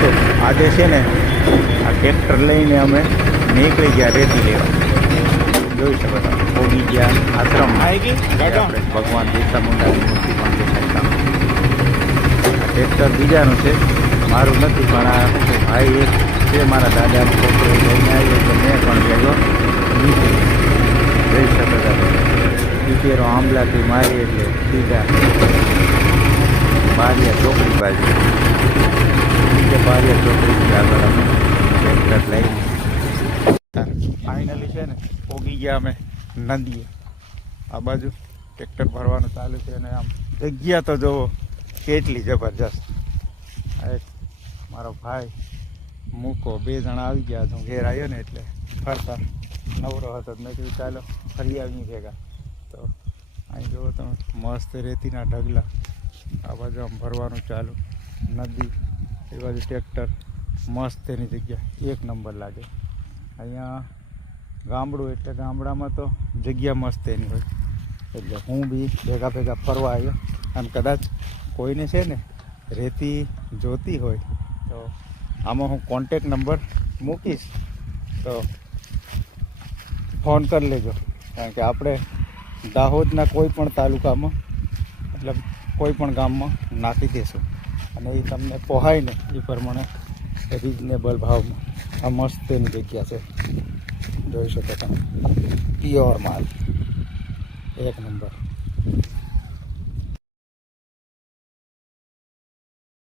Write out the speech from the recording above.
દોસ્તો આજે છે ને આ ટ્રેક્ટર લઈને અમે નીકળી ગયા રેતી લેવા. જોઈ શકો તમે પહોંચી ગયા આશ્રમ. આપણે ભગવાન બિરસા મુંડાની મૂર્તિ પણ દેખાય. આ ટ્રેક્ટર બીજાનું છે, મારું નથી. પણ આ ભાઈ એક છે મારા દાદાનો છોકરો લઈને આવ્યો તો મેં પણ ગયો નીકળી. જોઈ શકો તમે બીજેરો આંબલાથી મારી એટલે સીધા બારિયા ચોકડી બાજુ. બારિયા ચોકડીથી આગળ અમે ટ્રેક્ટર લઈને ફાઇનલી છે ને પોગી ગયા અમે નદીએ. આ બાજુ ટ્રેક્ટર ભરવાનું ચાલુ છે અને આમ જગ્યા તો જુઓ કેટલી જબરજસ્ત. મારો ભાઈ મૂકો 2 જણા આવી ગયા. હું ઘેર આવ્યો ને એટલે ફરતા નવરો હતો. મેં કીધું ચાલો ફરી આવીએ ભેગા. તો અહીં જુઓ તમે મસ્ત રેતીના ઢગલા. આ બાજુ આમ ભરવાનું ચાલુ, નદી એ બાજુ ટ્રેક્ટર. મસ્ત એની જગ્યા એક નંબર લાગે. અહીંયા ગામડું એટલે ગામડામાં તો જગ્યા મસ્ત એની હોય. એટલે હું બી ભેગા ફરવા આવ્યો. અને કદાચ કોઈને છે ને રેતી જોતી હોય તો આમાં હું કોન્ટેક નંબર મૂકીશ, તો ફોન કરી લેજો. કારણ કે આપણે દાહોદના કોઈ પણ તાલુકામાં મતલબ કોઈ પણ ગામમાં નાખી દેશું અને એ તમને પોહાય ને એ પ્રમાણે રિઝનેબલ ભાવમાં. આ મસ્ત એની જગ્યા છે, જોઈ શકો તમે. પ્યોર માલ એક નંબર.